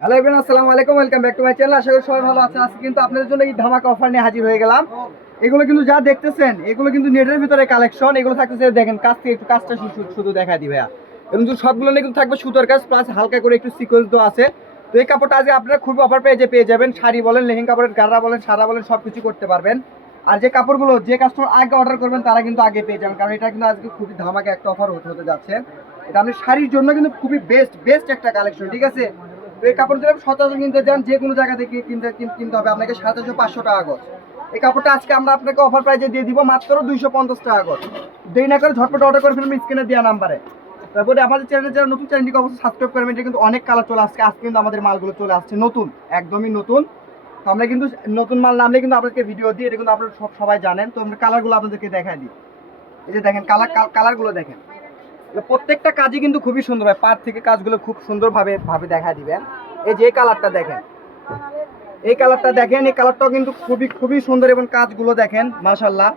Hello everyone, আসসালামু আলাইকুম, welcome back to my channel. আশা করি সবাই ভালো আছেন। আজকে কিন্তু আপনাদের জন্য এই ধামাকা অফার নিয়ে হাজির হয়ে গেলাম। এগুলো কিন্তু যা দেখতেছেন এগুলো কিন্তু নেটের ভিতরে কালেকশন। এগুলো থাকতেছে, দেখেন কাছ থেকে একটু কাজটা শুধু দেখা দিই ভাইয়া। এবং সবগুলো নিয়ে কিন্তু থাকবে সুতোর কাজ প্লাস হালকা করে একটু সিকোয়েন্স তো আছে। তো এই কাপড়টা আজকে আপনারা খুবই অফার পেয়ে যাবেন। শাড়ি বলেন, লেহেঙ্গা বলেন, গাড়া বলেন, সারা বলেন, সব কিছু করতে পারবেন। আর যে কাপড়গুলো যে কাস্টমার আগে অর্ডার করবেন তারা কিন্তু আগে পেয়ে যাবেন, কারণ এটা কিন্তু আজকে খুবই ধামাকা একটা অফার হতে যাচ্ছে। এটা আপনি শাড়ির জন্য কিন্তু খুবই বেস্ট একটা কালেকশন, ঠিক আছে। তো এই কাপড় যদি আপনি সচরাচর কিনতে যান, যে কোনো জায়গা থেকে কিনতে হবে আপনাকে 750-500 টাকা গজ। এই কাপড়টা আজকে আমরা আপনাকে অফার প্রাইসে দিয়ে দিব মাত্র 250 টাকা গজ। দেরি না করে ঝটপট অর্ডার করে ফেলবেন স্ক্রিনে দেওয়া নাম্বারে। তারপরে আমাদের চ্যানেলে যারা নতুন, চ্যানেলটিকে অবশ্যই সাবস্ক্রাইব করবেন। এটা কিন্তু অনেক কালার চলে আসছে। আজকে কিন্তু আমাদের মালগুলো চলে আসছে নতুন, একদমই নতুন। তো আমরা কিন্তু নতুন মাল নামলে কিন্তু আপনাদেরকে ভিডিও দিই, এটা কিন্তু আপনারা সবাই জানেন। তো আমরা কালারগুলো আপনাদেরকে দেখাই দিই। এই যে দেখেন কালারগুলো দেখেন, প্রত্যেকটা কাজই কিন্তু খুবই সুন্দর হয়। পার থেকে কাজগুলো খুব সুন্দরভাবে দেখা দিবেন। এই যে কালারটা দেখেন, এই কালারটাও কিন্তু খুবই সুন্দর। এবং কাজগুলো দেখেন মাশাআল্লাহ,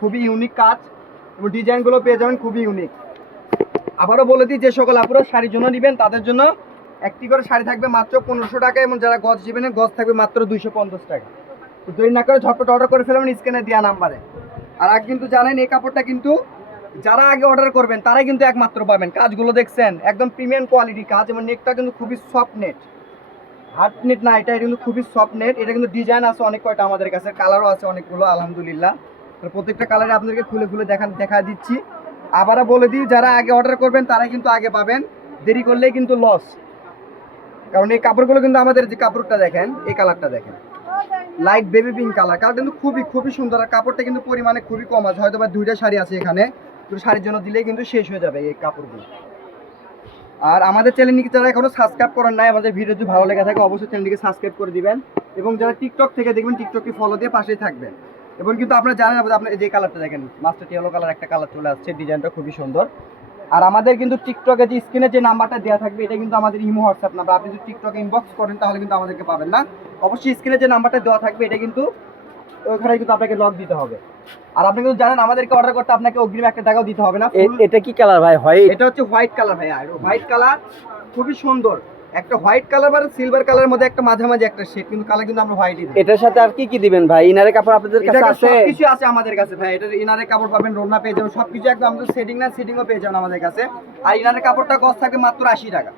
খুবই ইউনিক কাজ এবং ডিজাইনগুলো পেয়ে যাবেন খুবই ইউনিক। আবারও বলে দিই, যে সকল আপুরা শাড়ির জন্য নেবেন তাদের জন্য একটি করে শাড়ি থাকবে মাত্র 1500 টাকা, এবং যারা গজ নেবেন গজ থাকবে মাত্র 250 টাকা। তো দেরি না করে ঝটপট অর্ডার করে ফেলবেন স্ক্রিনে দেওয়া নাম্বারে। আর আগে কিন্তু জানেন এই কাপড়টা কিন্তু যারা আগে অর্ডার করবেন তারাই কিন্তু একমাত্র পাবেন। কাজগুলো দেখছেন একদম প্রিমিয়াম কোয়ালিটি কাজ, এবং নেটটা কিন্তু খুবই সফট নেট, হার্ড নেট না, এটা কিন্তু খুবই সফট নেট। এটা কিন্তু ডিজাইন আছে অনেক কয়টা আমাদের কাছে, কালারও আছে অনেকগুলো আলহামদুলিল্লাহ। প্রত্যেকটা কালারে আপনাদেরকে খুলে দেখা দিচ্ছি। আবারও বলে দিই, যারা আগে অর্ডার করবেন তারাই কিন্তু আগে পাবেন, দেরি করলেই কিন্তু লস। কারণ এই কাপড়গুলো কিন্তু আমাদের, যে কাপড়টা দেখেন, এই কালারটা দেখেন, লাইট বেবি পিঙ্ক কালার কিন্তু খুবই সুন্দর। আর কাপড়টা কিন্তু পরিমাণে খুবই কম আছে, হয়তো বা 2টা শাড়ি আছে এখানে, তো শাড়ির জন্য দিলেই কিন্তু শেষ হয়ে যাবে এই কাপড়গুলো। আর আমাদের চ্যানেলটিকে যারা এখনো সাবস্ক্রাইব করেন নাই, আমাদের ভিডিও যদি ভালো লেগে থাকে অবশ্যই চ্যানেলটিকে সাবস্ক্রাইব করে দিবেন। এবং যারা টিকটক থেকে দেখবেন টিকটকটি ফলো দিয়ে পাশেই থাকবেন। এবং কিন্তু আপনারা জানেন, আপনার যে কালারটা দেখেন, মাস্টার ইয়েলো কালার একটা কালার চলে আসছে, ডিজাইনটা খুবই সুন্দর। আর আমাদের কিন্তু টিকটকে যে স্ক্রিনে যে নাম্বারটা দেওয়া থাকবে, এটা কিন্তু আমাদের ইমো হোয়াটসঅ্যাপ নাম্বার। আপনি যদি টিকটকে ইনবক্স করেন তাহলে কিন্তু আমাদেরকে পাবেন না। অবশ্যই স্ক্রিনে যে নাম্বারটা দেওয়া থাকবে এটা কিন্তু ওখানে কিন্তু আপনাকে লক দিতে হবে। আর আপনি কিন্তু জানেন আমাদেরকে অর্ডার করতে আপনাকে অগ্রিম 1 টাকাও দিতে হবে না। এটা কি কালার ভাই? হোয়াইট? এটা হচ্ছে হোয়াইট কালার ভাইয়া, হোয়াইট কালার খুবই সুন্দর। একটা হোয়াইট কালার আর সিলভার কালারের মধ্যে একটা মাঝামাঝি একটা শেড, কিন্তু কালার কিন্তু আমরা হোয়াইটই দিই। এটার সাথে আর কি কি দিবেন ভাই? ইনারের কাপড় আপনাদের কাছে আছে? সবকিছু আছে আমাদের কাছে ভাই। এটার ইনারের কাপড় পাবেন, রোনা পেয়ে যাবেন, সবকিছু একদম আমাদের সেটিংও পেয়ে যাবেন আমাদের কাছে। আর ইনারের কাপড়টা কস্ট থাকবে মাত্র 80 টাকা।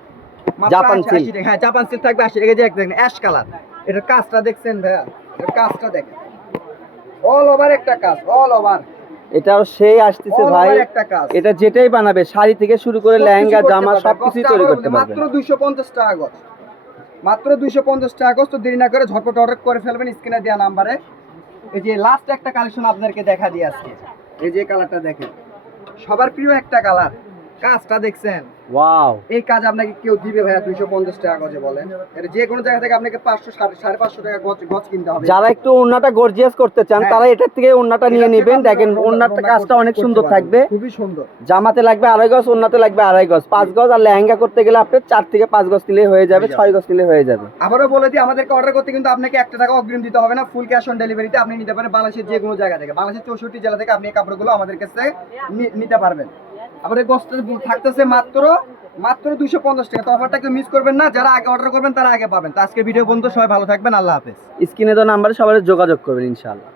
Japan silk? হ্যাঁ, জাপান সিল্ক থাকবে 80 টাকা। যে দেখেন অ্যাশ কালার, এটার কাজটা দেখছেন ভাইয়া, এটার কাজটা দেখেন, অল ওভার একটা কাজ, অল ওভার। এটাও সেই আসতেছে ভাই। এটা যেটাই বানাবে, শাড়ি থেকে শুরু করে লেহেঙ্গা, জামা সবকিছু তৈরি করতে পারবে। মাত্র 250 টাকা গজ, মাত্র 250 টাকা গজ। তো দেরি না করে ঝটপট অর্ডার করে ফেলবেন স্ক্রিনে দেওয়া নাম্বারে। এই যে লাস্ট একটা কালেকশন আপনাদেরকে দেখা দিয়ে আজকে, এই যে কালারটা দেখেন, সবার প্রিয় একটা কালার। কাজটা দেখছেন, ওয়াও! এই কাজ আপনাকে কেউ দিবে ভাইয়া 250 টাকা গজে? বলেন, এটা যে কোনো জায়গা থেকে আপনাকে 500 550 টাকা গজ কিনতে হবে। যারা একটু ওন্নাটা গর্জিয়াস করতে চান তারা এটার থেকে ওন্নাটা নিয়ে নেবেন। দেখেন ওন্নাটা কাজটা অনেক সুন্দর থাকবে, খুবই সুন্দর। জামাতে লাগবে 2.5 গজ, ওন্নাতে লাগবে 2.5 গজ, 5 গজ। আর লেহেঙ্গা করতে গেলে আপনার 4 থেকে 5 গজ নিলে হয়ে যাবে, 6 গজ নিলে হয়ে যাবে। আবারও বলে দিই, আমাদেরকে অর্ডার করতে কিন্তু আপনাকে 1 টাকা অগ্রিম দিতে হবে না। ফুল ক্যাশ অন ডেলিভারিতে আপনি নিতে পারেন বাংলাদেশের যে কোনো জায়গা থেকে। বাংলাদেশের 64 জেলা থেকে আপনি এই কাপড়গুলো আমাদের কাছে নিতে পারবেন। আবার এই গজটা থাকতেছে মাত্র 250 টাকা। তো অফারটা কেউ মিস করবেন না, যারা আগে অর্ডার করবেন তারা আগে পাবেন। তো আজকের ভিডিও বন্ধু, সবাই ভালো থাকবেন, আল্লাহ হাফেজ। স্ক্রিনে দেওয়া নাম্বারে সবাই যোগাযোগ করবেন ইনশাআল্লাহ।